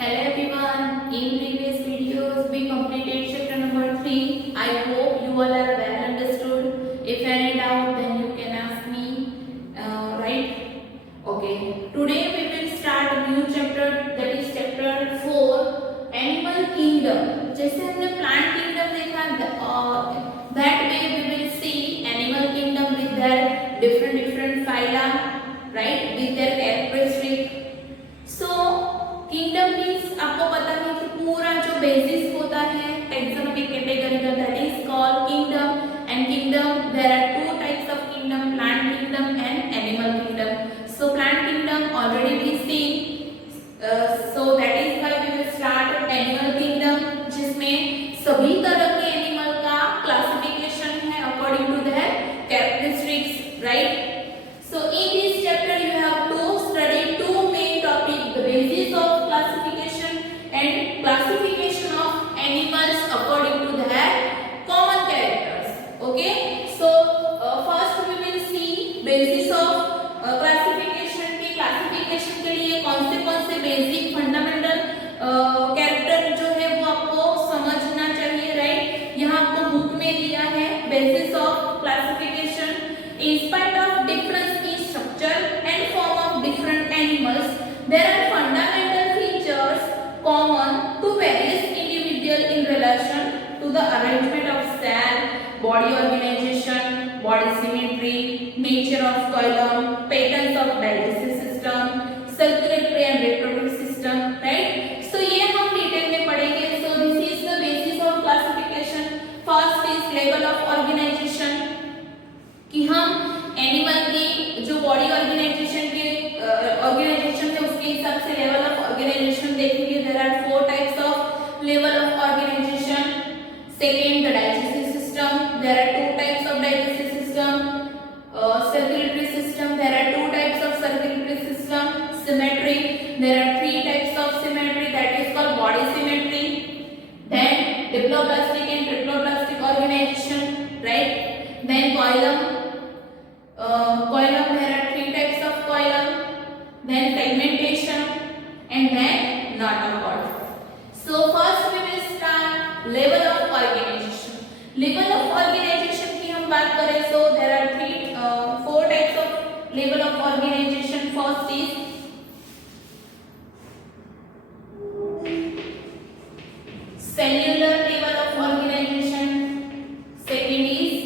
Hello everyone. In previous videos we completed chapter number 3. I hope you all are well understood. If any doubt then you can ask me. Right? Okay. Today we will start a new chapter, that is chapter 4, Animal Kingdom. जैसे हमने Plant Kingdom देखा, that way we will see Animal Kingdom with their different phyla, right? With their characteristic. So kingdom means आपको पता है कि पूरा जो basis होता है टैक्सोनॉमिक कैटेगरी का, that is called kingdom. And kingdom there are two types of kingdom, plant kingdom and animal kingdom. So plant kingdom already we seen, so that is why we will start animal kingdom, जिसमें सभी तरह के animal का classification है according to their characteristics, right? So in this chapter you have to study two main topics: the basis of classification and classification of animals according to their common characters. Okay, so first we will see basis of classification. के classification के लिए कौन से basic fundamental character जो है वो आपको समझना चाहिए, right? यहाँ आपको बुक में दिया है basis of classification. In spite of difference in structure and form of different animals, there are fundamental features common to various individuals in relation to the arrangement of cell, body organization, body symmetry, nature of phylum, patterns of digestive system, circulatory and reproductive system, right? So ये हम डिटेल में पढ़ेंगे. So this is the basis of classification. First is level of organization, कि हम एनिमल की जो body organisation है उसके हिसाब से लेवल ऑफ ऑर्गेनाइजेशन देखेंगे. There are 4 types of level of organisation. Second, the digestive system. There are 2 types of digestive system. Circulatory system. There are 2 types of circulatory system. Symmetry. There are 3 types of symmetry, that is called body symmetry. Then diploblastic and triploblastic organisation, right? Then coelom. Coilum, there are 3 types of coilum. Then segmentation and then notochord. So first we will start level of organization. Level of organization की हम बात करें, so there are 4 types of level of organization. First is cellular level of organization. Second is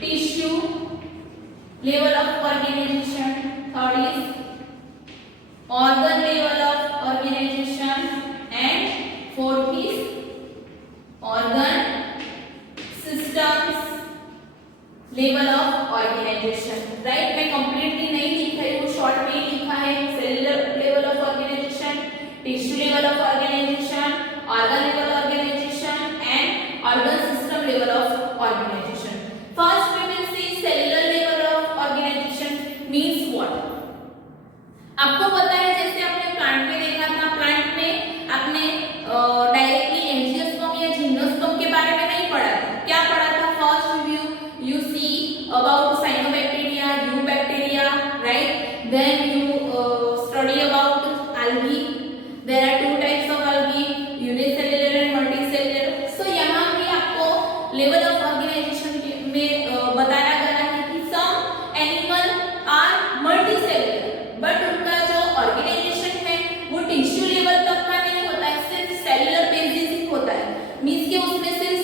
tissue level of organization. Third is organ level of organization. And fourth is organ systems level of organization, right? मैं completely नहीं लिख रही हूँ, short में ही लिखा है. cellular level of organization, tissue level of organization, organ level organization and organ system level of organization. First we will see cellular level of organization means what. आपको पता है, जैसे आपने प्लांट में देखा था, प्लांट में आपने डायरेक्टली एंजियोस्पर्म या जिम्नोस्पर्म के बारे में नहीं पढ़ा था. क्या पढ़ा था? First review you see about cyanobacteria, eubacteria, right? Then you study about algae. There are 2 types of algae, unicellular and multicellular. So यहाँ भी आपको लेवल ऑफ ऑर्गेनाइजेशन में बताया गया है कि some animal are multicellular, but उनका जो ऑर्गेनाइजेशन है वो टिश्यू लेवल तक का नहीं होता है, सिर्फ सेलुलर बेसिस ही होता है. मींस कि उसमें सिर्फ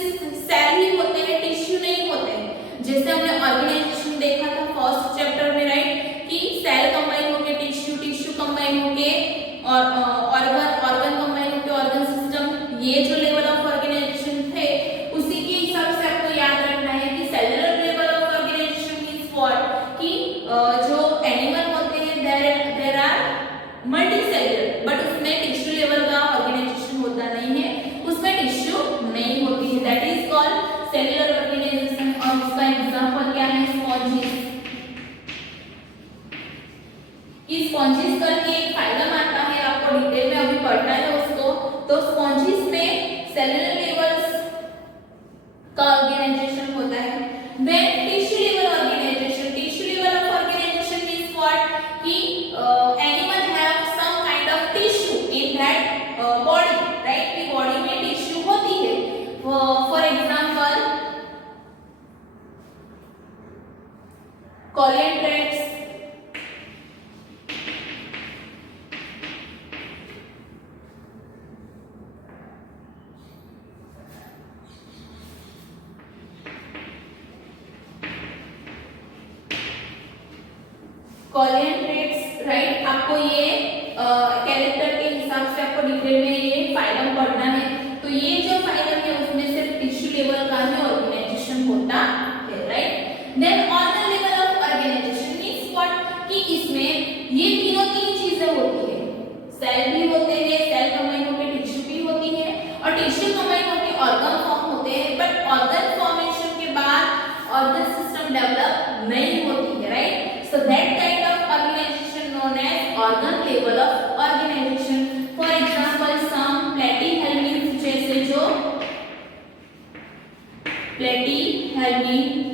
सेल ही होते हैं, टिश्यू नहीं होते हैं. जैसे हमने ऑर्गेनाइजेशन देखा था फर्स्ट चैप्टर में, राइट? कि सेल कंबाइन होके टिश्यू, टिश्यू कंबाइन होके और ऑर्गन कंबाइन होके ऑर्गन सिस्टम. ये जो लेवल ऑफ ऑर्गेनाइजेशन थे उसी के हिसाब से आपको याद रखना है कि cellular level of organisation means what, कि जो एनिमल होते हैं देयर आर मल्टीसेल्युलर, बट उसमें टिश्यू लेवल का ऑर्गेनाइजेशन होता नहीं है, उसमें टिश्यू नहीं होती है. That is called cellular organization. और उसका एग्जांपल क्या है? स्पॉन्जिस. इस स्पॉन्जिस करके एक फाइलम आता है, आपको डिटेल में अभी पढ़ना है उसको. तो स्पॉन्जिस में सेलुलर लेवल्स का ऑर्गेनाइजेशन होता है. Then tissue level organisation. Tissue level of organisation means what, कि animal have some kind of tissue in coelenterates, coelenterates, right. आपको ये कैरेक्टर के हिसाब से आपको डिटेल में ये फाइलम पढ़ना है। तो ये जो फाइलम है उसमें सिर्फ टिश्यू लेवल का ही ऑर्गेनाइजेशन होता है, right. Then organ level of organisation means what, कि इसमें ये तीन चीजें होती है। सेल भी होते हैं, सेल कंबाइन होकर टिश्यू भी होती है, और टिश्यू कंबाइन होकर ऑर्गन फॉर्म होते हैं। बट ऑर्गन फॉर्मेशन के बाद ऑर्गन सिस्टम डेवलप नहीं होती है, right. So that kind of organisation known as organ level of organisation. For example some platyhelminth, जैसे जो प्लेटिहेल्मिन्थ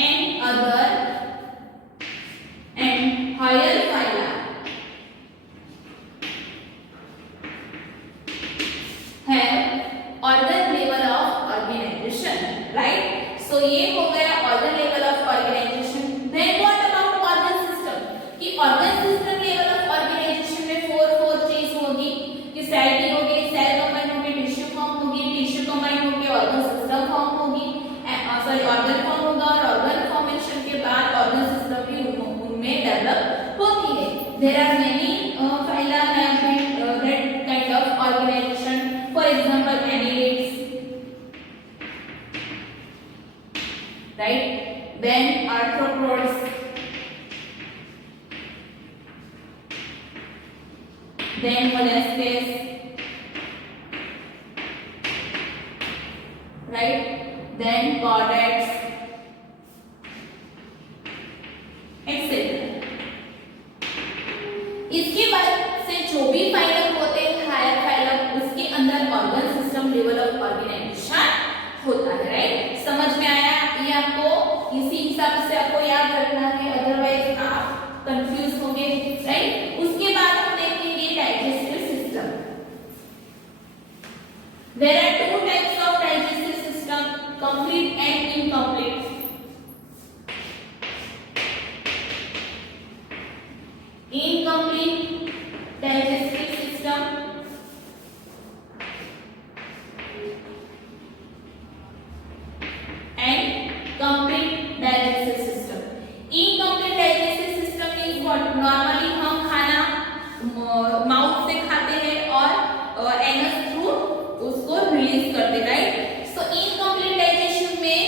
and other and higher phyla have organ level of organization, right? So ये हो गया organ level of organization. Then what about organ system? कि organ system level of organization में four चीज होगी कि सेल भी होगी, सेल कंबाइन होगी, टिश्यू फॉर्म होगी, टिश्यू कंबाइन होगी, ऑर्गन सिस्टम फॉर्म होगी, सॉरी ऑर्गन फॉर्म होगा, और ऑर्गन फॉर्मेशन के बाद ऑर्गन सिस्टम भी उनमें डेवलप होती है। There are many phyla have that kind of organisation. For example annelids, right. Then arthropods, then molluscs, right, then chordates, etc. इसके बाद से जो भी फाइलम होते हैं हायर फाइलम, उसके अंदर organ system level of organization होता है, राइट। समझ में आया? ये आपको इसी हिसाब से आपको याद रखना है, अदरवाइज आप कंफ्यूज होंगे, राइट। उसके बाद हम देखेंगे digestive system. There are two types of digestive system, complete and incomplete. Incomplete digestive system and complete digestive system. Incomplete digestive system is what? Normally हम खाना माउथ से खाते हैं और एनस थ्रू उसको रिलीज करते, राइट। सो इनकम्प्लीट डाइजेशन में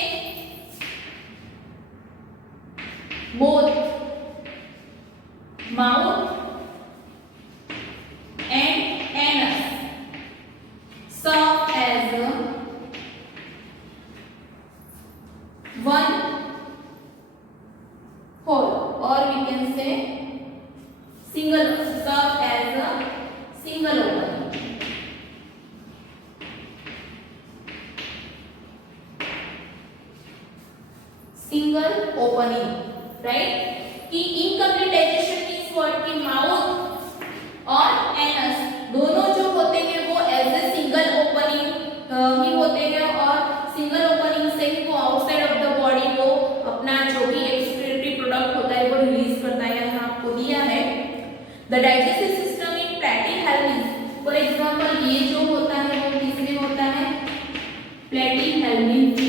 both mouth and anus serve as one hole, और we can say single, serve as a single oval. Single opening, right. कि इनकम्प्लीट डाइजेशन मींस व्हाट, कि mouth और anus दोनों जो होते हैं वो एज ए सिंगल ओपनिंग ही होते हैं, और सिंगल ओपनिंग से ही वो आउटसाइड ऑफ द बॉडी वो अपना जो भी एक्सक्रीटरी प्रोडक्ट होता है वो रिलीज करता है। यहाँ आपको दिया है the digestive system in platyhelminth. For example ये जो होता है वो किसमें होता है? प्लेटिहेल्मिन्थ।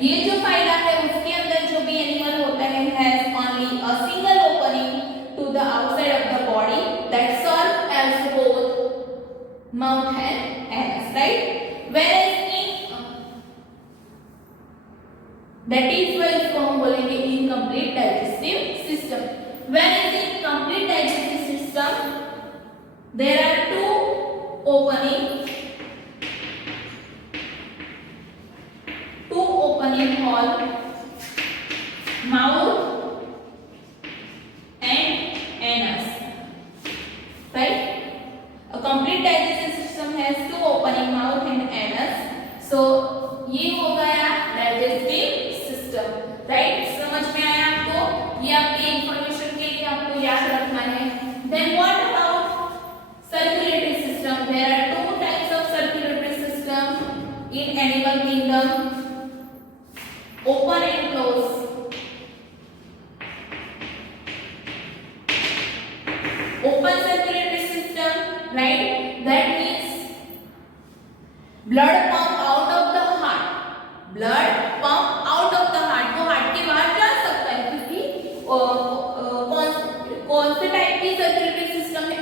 ये जो फाइला है उसके अंदर जो भी एनिमल होता है has only a single opening to the outside of the body that serve as both mouth and anus, right. Where in that is why इसको हम बोलेंगे incomplete digestive system. Where in complete digestive system there are two opening, opening hole, mouth and anus, right? A complete digestive system has two opening, mouth and anus. So ये हो गया digestive system, right? समझ में आया आपको? ये आपके इंफॉर्मेशन के लिए आपको याद रखना है। there are two types of circulatory system in animal kingdom, open and close. Open circulatory system, right? That means blood pump out of the heart. Blood pump out of the heart. वो हार्ट के बाहर जा सकता है क्योंकि कौन से टाइप की सर्कुलेटरी सिस्टम है?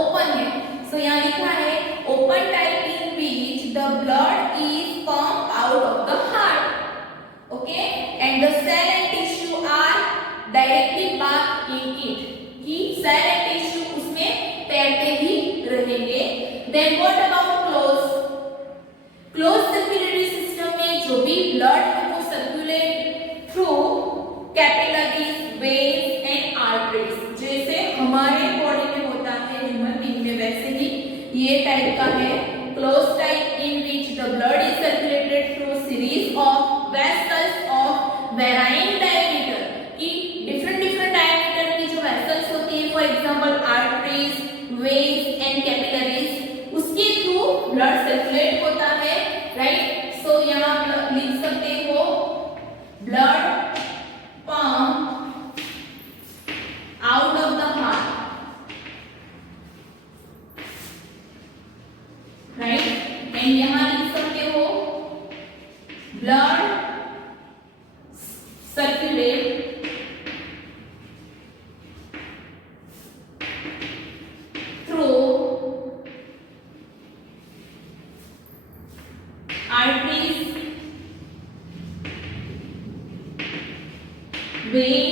ओपन है. सो यहाँ लिखा है open type in which the blood is pump out of the heart. Okay, and the cell and tissue are directly part in it. कि सेल एंड टिश्यू उसमें तैरते ही रहेंगे. Then what about close? Close circulatory system में जो भी blood है वो circulate through capillaries, veins and arteries. जैसे हमारे बॉडी में होता है ह्यूमन बीइंग में, वैसे ही ये टाइप का है close type in which the blood is circulated through series of vessels of varying diameter. कि डिफरेंट डायमीटर की जो वेसल्स होती है, for example arteries, veins and capillaries, उसके थ्रू ब्लड सर्कुलेट होता है. राइट, सो यहाँ लिख सकते हो blood pump out of the heart. Right, and यहाँ लिख सकते हो ब्लड सर्कुलेट arteries, veins